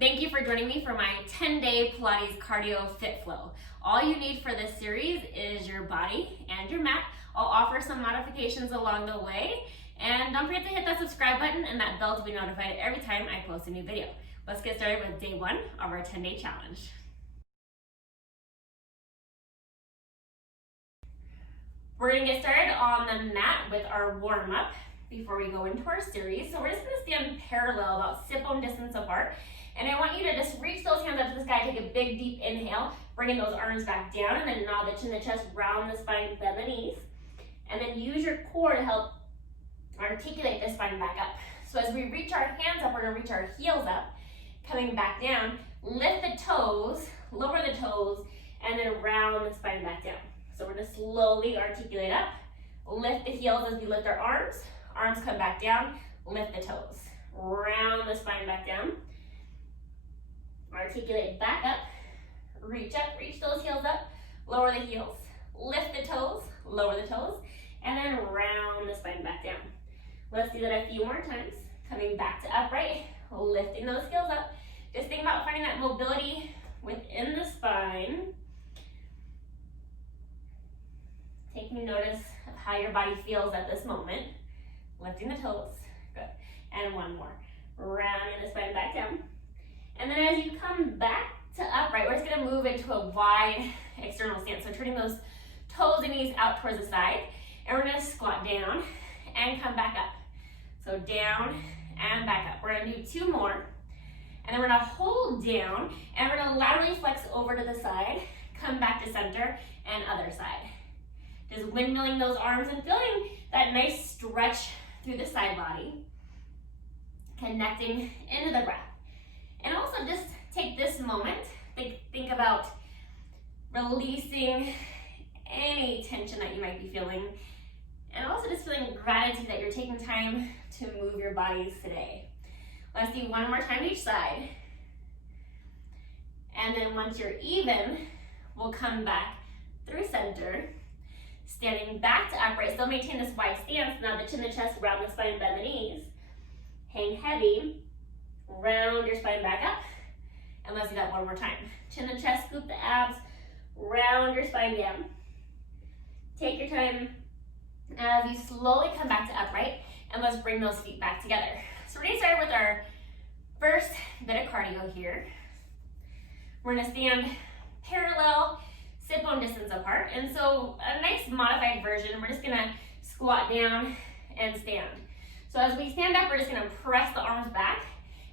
Thank you for joining me for my 10-day Pilates cardio fit flow. All you need for this series is your body and your mat. I'll offer some modifications along the way. And don't forget to hit that subscribe button and that bell to be notified every time I post a new video. Let's get started with day 1 of our 10-day challenge. We're gonna get started on the mat with our warm-up before we go into our series. So we're just gonna stand parallel, about sit-bone distance apart. And I want you to just reach those hands up to the sky, take a big deep inhale, bringing those arms back down, and then nod the chin to chest, round the spine, bend the knees. And then use your core to help articulate the spine back up. So as we reach our hands up, we're gonna reach our heels up, coming back down, lift the toes, lower the toes, and then round the spine back down. So we're gonna slowly articulate up, lift the heels as we lift our arms come back down, lift the toes, round the spine back down, articulate back up, reach those heels up, lower the heels, lift the toes, lower the toes, and then round the spine back down. Let's do that a few more times. Coming back to upright, lifting those heels up. Just think about finding that mobility within the spine. Taking notice of how your body feels at this moment. Lifting the toes, good. And one more. Rounding the spine back down. And then as you come back to upright, we're just gonna move into a wide external stance. So turning those toes and knees out towards the side. And we're gonna squat down and come back up. So down and back up. We're gonna do 2 more. And then we're gonna hold down and we're gonna laterally flex over to the side, come back to center, and other side. Just windmilling those arms and feeling that nice stretch through the side body, connecting into the breath. And also just take this moment, think about releasing any tension that you might be feeling, and also just feeling gratitude that you're taking time to move your bodies today. Let's do 1 more time each side. And then once you're even, we'll come back through center, standing back to upright. Still maintain this wide stance. Now the chin to chest, round the spine, bend the knees. Hang heavy, round your spine back up. And let's do that 1 more time. Chin to chest, scoop the abs, round your spine down. Take your time as you slowly come back to upright, and let's bring those feet back together. So we're gonna start with our first bit of cardio here. We're gonna stand parallel, sit bone distance apart. And so a nice modified version, we're just gonna squat down and stand. So as we stand up, we're just gonna press the arms back,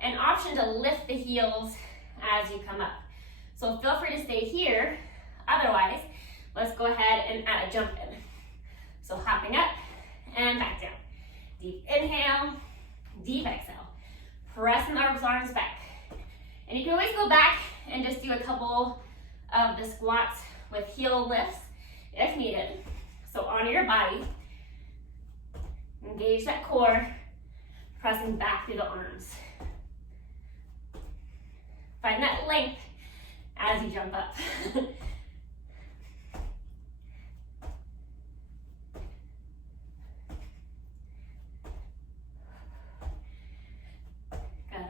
and option to lift the heels as you come up. So feel free to stay here. Otherwise, let's go ahead and add a jump in. So hopping up and back down. Deep inhale, deep exhale. Pressing those arms back. And you can always go back and just do a couple of the squats with heel lifts if needed. So honor your body. Engage that core, pressing back through the arms. Find that length as you jump up. Good,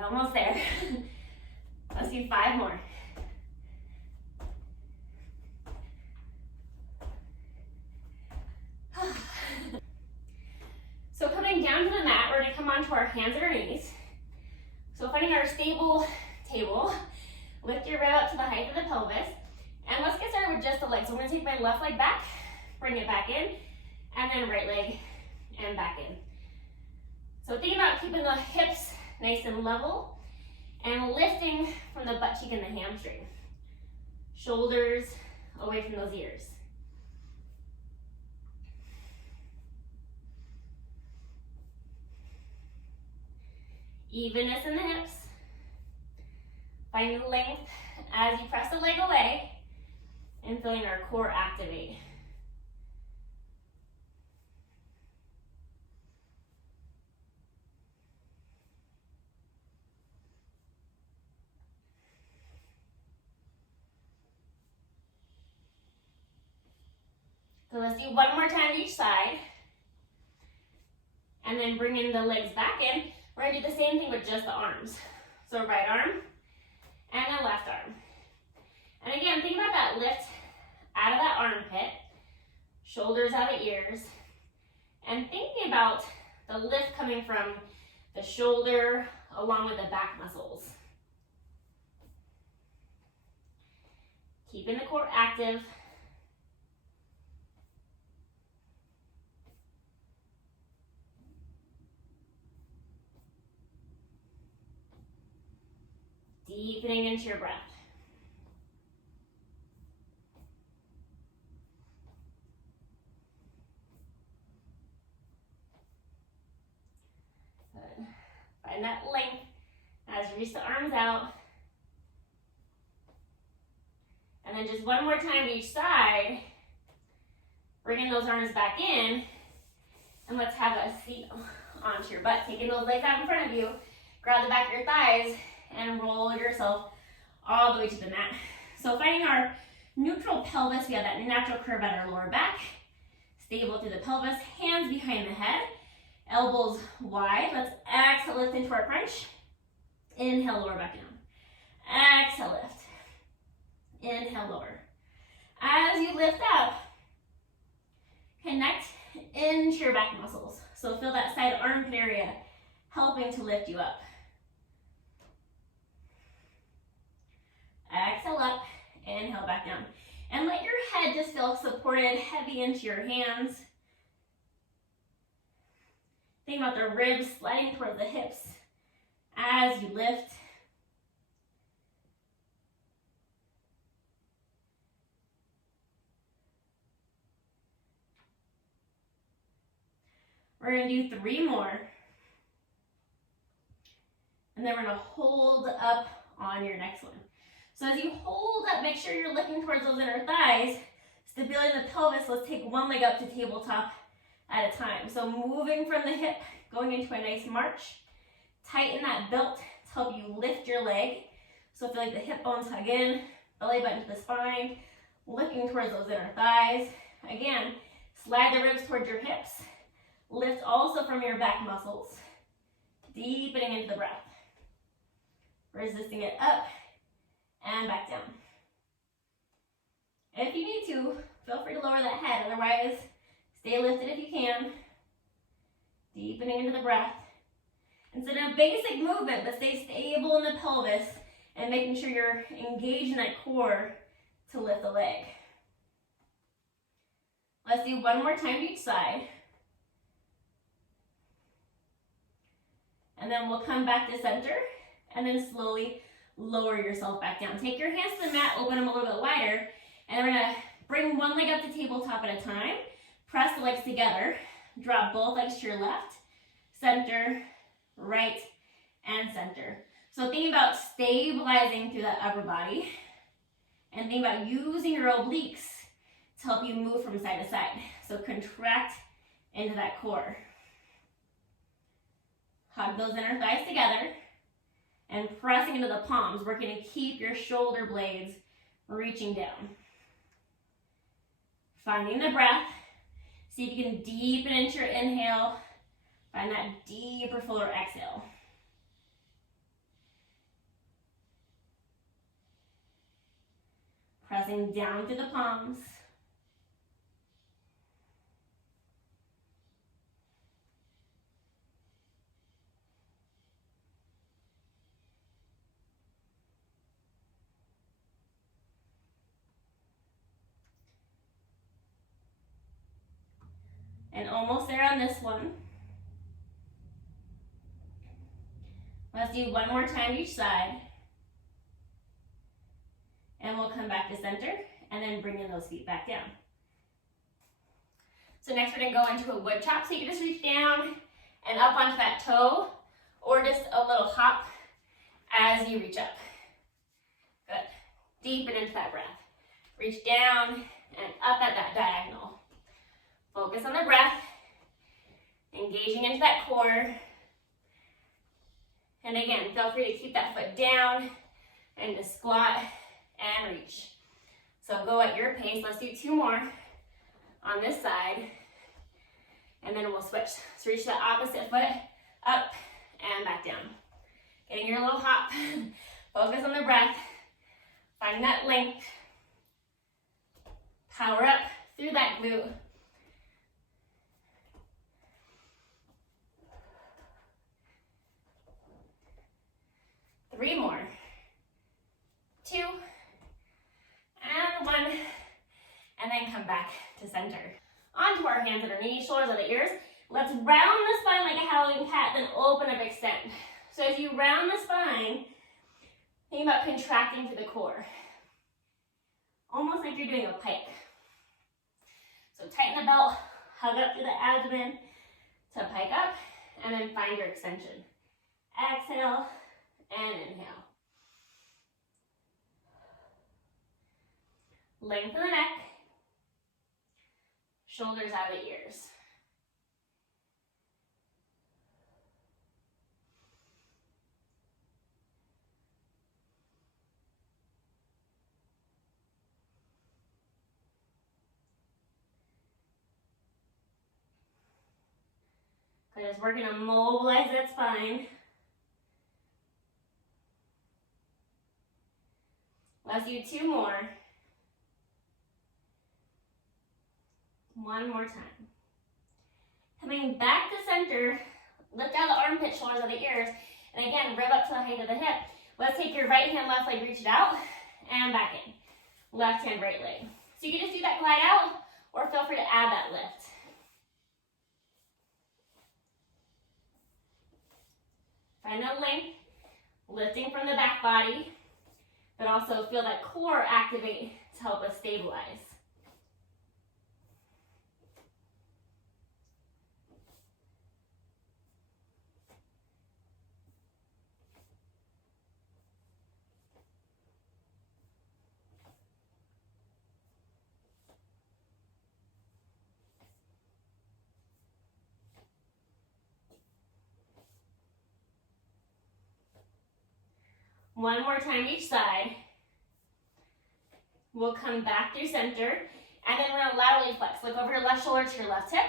almost there. Let's do 5 more. So coming down to the mat, we're gonna come onto our hands and our knees. So finding our stable table, lift your rib up to the height of the pelvis, and let's get started with just the legs. So I'm gonna take my left leg back, bring it back in, and then right leg and back in. So think about keeping the hips nice and level, and lifting from the butt cheek and the hamstring. Shoulders away from those ears. Evenness in the hips. Find length as you press the leg away and feeling our core activate. So let's do 1 more time each side. and then bringing the legs back in. We're gonna do the same thing with just the arms. So right arm and then left arm. And again, think about that lift out of that armpit, shoulders out of ears, and thinking about the lift coming from the shoulder along with the back muscles. Keeping the core active. Deepening into your breath. Good. Find that length as you reach the arms out. And then just one more time to each side. Bringing those arms back in. And let's have a seat onto your butt. Taking those legs out in front of you. Grab the back of your thighs and roll yourself all the way to the mat. So finding our neutral pelvis, we have that natural curve at our lower back. Stable through the pelvis, hands behind the head, elbows wide. Let's exhale, lift into our crunch. Inhale, lower back down. Exhale, lift. Inhale, lower. As you lift up, connect into your back muscles. So feel that side armpit area helping to lift you up. Exhale up, inhale back down. And let your head just feel supported, heavy into your hands. Think about the ribs sliding towards the hips as you lift. We're going to do 3 more. And then we're going to hold up on your next one. So as you hold up, make sure you're looking towards those inner thighs. Stability in the pelvis, let's take one leg up to tabletop at a time. So moving from the hip, going into a nice march. Tighten that belt to help you lift your leg. So feel like the hip bones hug in, belly button to the spine, looking towards those inner thighs. Again, slide the ribs towards your hips. Lift also from your back muscles. Deepening into the breath. Resisting it up and back down. If you need to, feel free to lower that head. Otherwise, stay lifted if you can. Deepening into the breath. It's a basic movement, but stay stable in the pelvis and making sure you're engaging that core to lift the leg. Let's do one more time to each side. And then we'll come back to center and then slowly lower yourself back down. Take your hands to the mat, open them a little bit wider, and then we're gonna bring one leg up to tabletop at a time. Press the legs together. Drop both legs to your left, center, right, and center. So think about stabilizing through that upper body and think about using your obliques to help you move from side to side. So contract into that core. Hug those inner thighs together and pressing into the palms, working to keep your shoulder blades reaching down. Finding the breath. See if you can deepen into your inhale. Find that deeper, fuller exhale. Pressing down through the palms. And almost there on this one. Let's do one more time each side. And we'll come back to center and then bring in those feet back down. So next we're gonna go into a wood chop. So you can just reach down and up onto that toe or just a little hop as you reach up. Good. Deepen into that breath. Reach down and up at that diagonal. Focus on the breath, engaging into that core. And again, feel free to keep that foot down and to squat and reach. So go at your pace. Let's do 2 more on this side. And then we'll switch. So reach the opposite foot up and back down. Getting your little hop Focus on the breath. Find that length. Power up through that glute. Three more. Two. And one. And then come back to center. Onto our hands underneath, shoulders on the ears. Let's round the spine like a howling cat, then open up, extend. So as you round the spine, think about contracting to the core. Almost like you're doing a pike. So tighten the belt, hug up through the abdomen to pike up, and then find your extension. Exhale and inhale. Lengthen the neck. Shoulders out of the ears. Because we're going to mobilize that spine. Let's do two more. One more time. Coming back to center, lift out the armpit, shoulders of the ears, and again, rev up to the height of the hip. Let's take your right hand, left leg, reach it out, and back in. Left hand, right leg. So you can just do that glide out, or feel free to add that lift. Find that length, lifting from the back body, but also feel that core activate to help us stabilize. One more time each side. We'll come back through center, and then we're going to laterally flex. Look over your left shoulder to your left hip,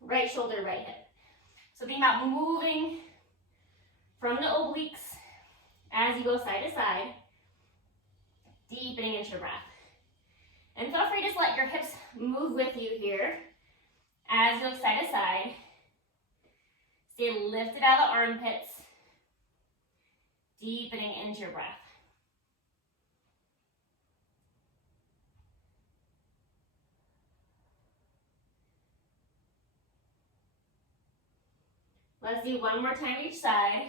right shoulder, right hip. So think about moving from the obliques as you go side to side, deepening into your breath. And feel free to just let your hips move with you here as you look side to side. Stay lifted out of the armpits, deepening into your breath. Let's do one more time each side.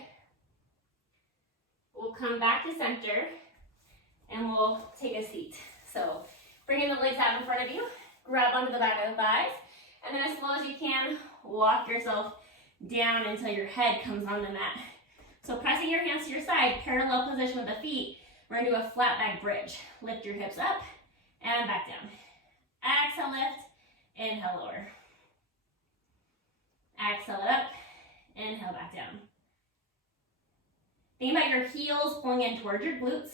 We'll come back to center and we'll take a seat. So bringing the legs out in front of you, grab onto the back of the thighs, and then as slow as you can, walk yourself down until your head comes on the mat. So pressing your hands to your side, parallel position with the feet, we're going to do a flat back bridge. Lift your hips up and back down. Exhale, lift, inhale, lower. Exhale it up, inhale back down. Think about your heels pulling in towards your glutes.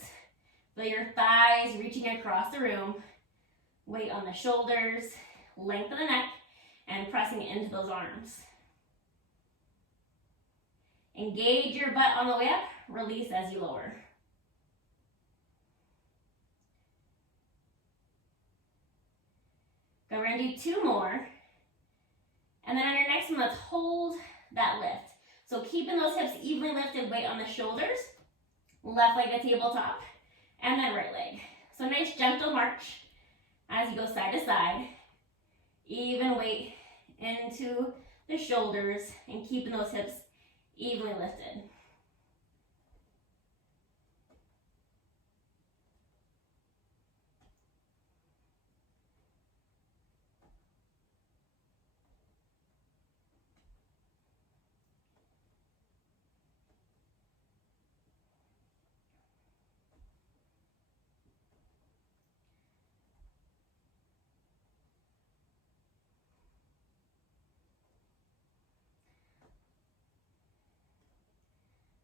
Feel your thighs reaching across the room. Weight on the shoulders, length of the neck, and pressing into those arms. Engage your butt on the way up, release as you lower. Go, we're gonna do two more. And then on your next one, let's hold that lift. So keeping those hips evenly lifted, weight on the shoulders, left leg to tabletop, and then right leg. So nice gentle march as you go side to side. Even weight into the shoulders and keeping those hips evenly lifted.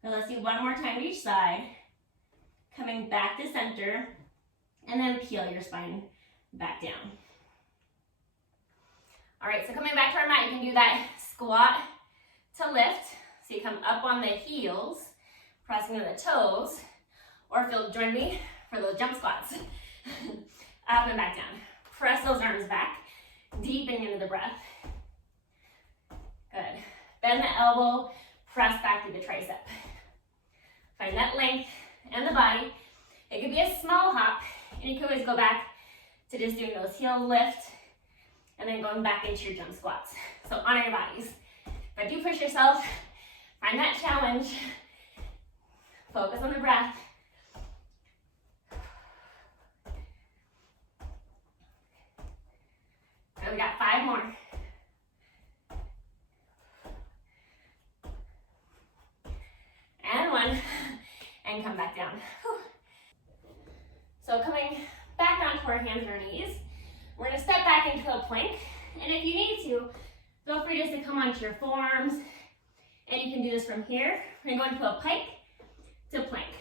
Now let's do one more time each side. Coming back to center, and then peel your spine back down. All right, so coming back to our mat, you can do that squat to lift. So you come up on the heels, pressing to the toes, Or if you'll join me for those jump squats. Up and back down. Press those arms back, deepening into the breath. Good. Bend the elbow, press back through the tricep. Find that length in the body. It could be a small hop, and you can always go back to just doing those heel lift, and then going back into your jump squats. So honor your bodies. But do push yourself, find that challenge, focus on the breath. And we got 5 more. And 1, and come back down. Whew. So coming back onto our hands and our knees, we're gonna step back into a plank. And if you need to, feel free just to come onto your forearms, and you can do this from here. We're gonna go into a pike to plank.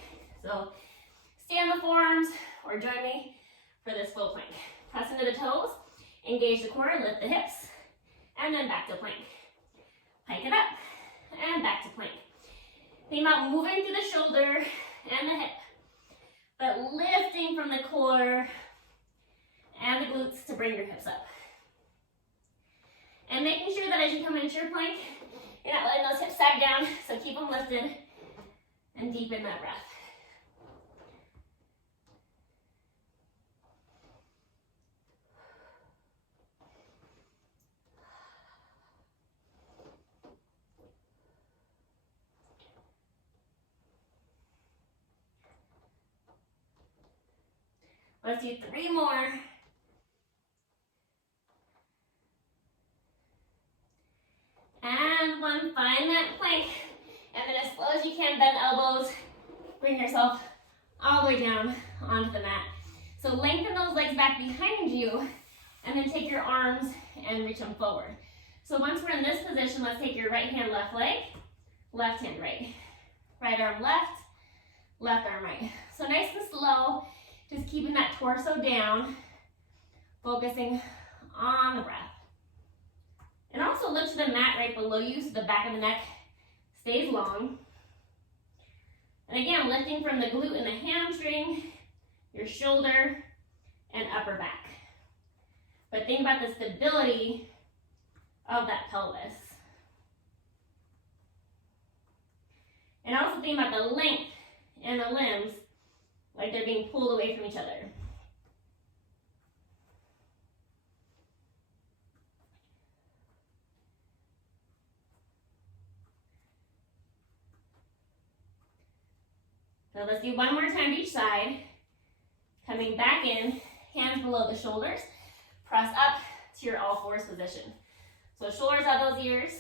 So stay on the forearms, or join me for this full plank. Press into the toes, engage the core, lift the hips, and then back to plank. Pike it up, and back to plank. Think about moving through the shoulder and the hip, but lifting from the core and the glutes to bring your hips up. And making sure that as you come into your plank, you're not letting those hips sag down, so keep them lifted and deepen that breath. Let's do 3 more. And 1, find that plank. And then as slow as you can, bend elbows. Bring yourself all the way down onto the mat. So lengthen those legs back behind you, and then take your arms and reach them forward. So once we're in this position, let's take your right hand, left leg, left hand, right. Right arm left, left arm right. So nice and slow. Just keeping that torso down, focusing on the breath. And also look to the mat right below you so the back of the neck stays long. And again, lifting from the glute and the hamstring, your shoulder, and upper back. But think about the stability of that pelvis. And also think about the length in the limbs, like they're being pulled away from each other. So let's do 1 more time each side. Coming back in, hands below the shoulders. Press up to your all fours position. So shoulders out those ears.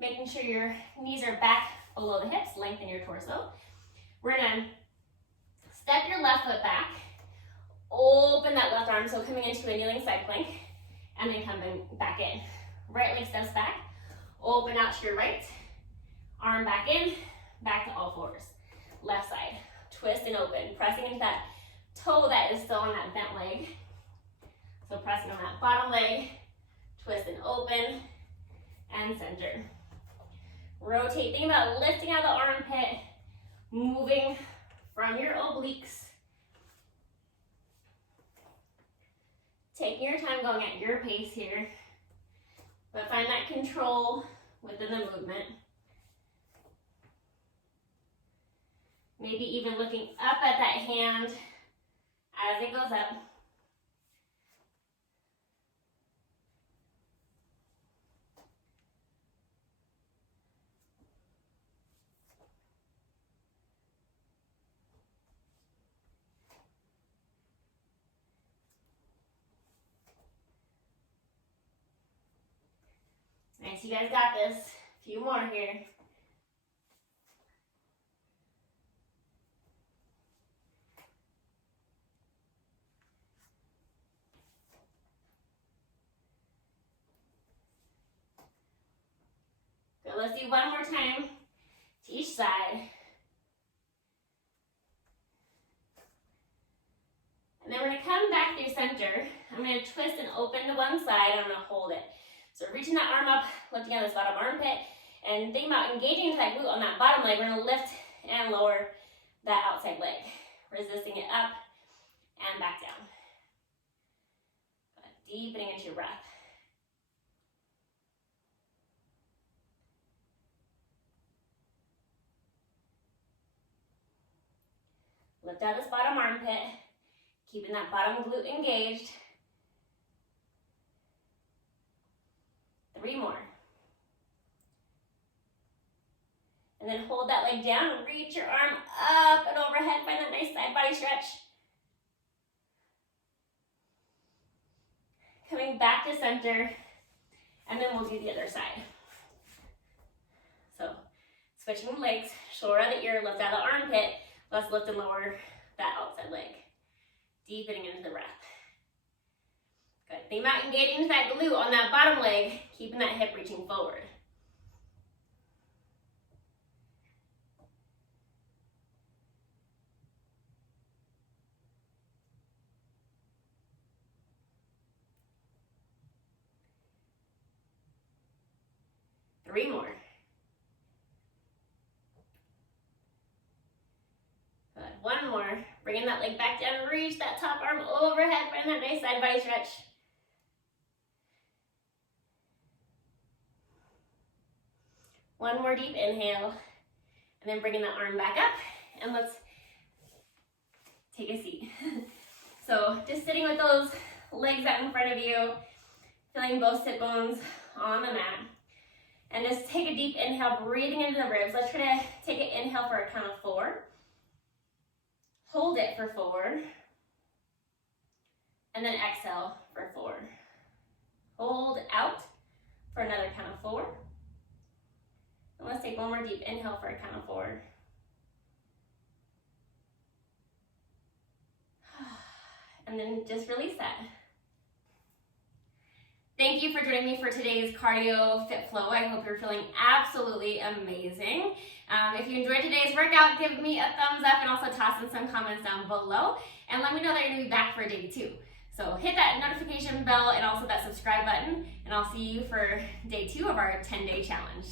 Making sure your knees are back below the hips, lengthen your torso. We're gonna step your left foot back, open that left arm, so coming into a kneeling side plank, and then coming back in. Right leg steps back, open out to your right, arm back in, back to all fours. Left side, twist and open, pressing into that toe that is still on that bent leg. So pressing on that bottom leg, twist and open, and center. Rotate, think about lifting out the armpit, moving from your obliques. Taking your time, going at your pace here, but find that control within the movement. Maybe even looking up at that hand as it goes up. Nice, you guys got this. A few more here. So let's do 1 more time to each side. And then we're gonna come back through center. I'm gonna twist and open to one side, I'm gonna hold it. So reaching that arm up, lifting out this bottom armpit, and think about engaging into that glute on that bottom leg. We're gonna lift and lower that outside leg. Resisting it up and back down. Deepening into your breath. Lift out this bottom armpit, keeping that bottom glute engaged. 3 more. And then hold that leg down, reach your arm up and overhead, find that nice side body stretch. Coming back to center, and then we'll do the other side. So, switching legs, shoulder out the ear, lift out the armpit. Let's lift and lower that outside leg. Deepening into the breath. Good. Think about engaging that glute on that bottom leg, keeping that hip reaching forward. Three more. Good. One more. Bringing that leg back down, reach that top arm overhead, find that nice side body stretch. One more deep inhale, and then bringing that arm back up, and let's take a seat. So just sitting with those legs out in front of you, feeling both sit bones on the mat. And just take a deep inhale, breathing into the ribs. Let's try to take an inhale for a count of 4. Hold it for 4. And then exhale for 4. Hold out for another count of 4. And let's take one more deep inhale for a count of 4. And then just release that. Thank you for joining me for today's Cardio Fit Flow. I hope you're feeling absolutely amazing. If you enjoyed today's workout, give me a thumbs up and also toss in some comments down below. And let me know that you're going to be back for day 2. So hit that notification bell and also that subscribe button. And I'll see you for day 2 of our 10-day challenge.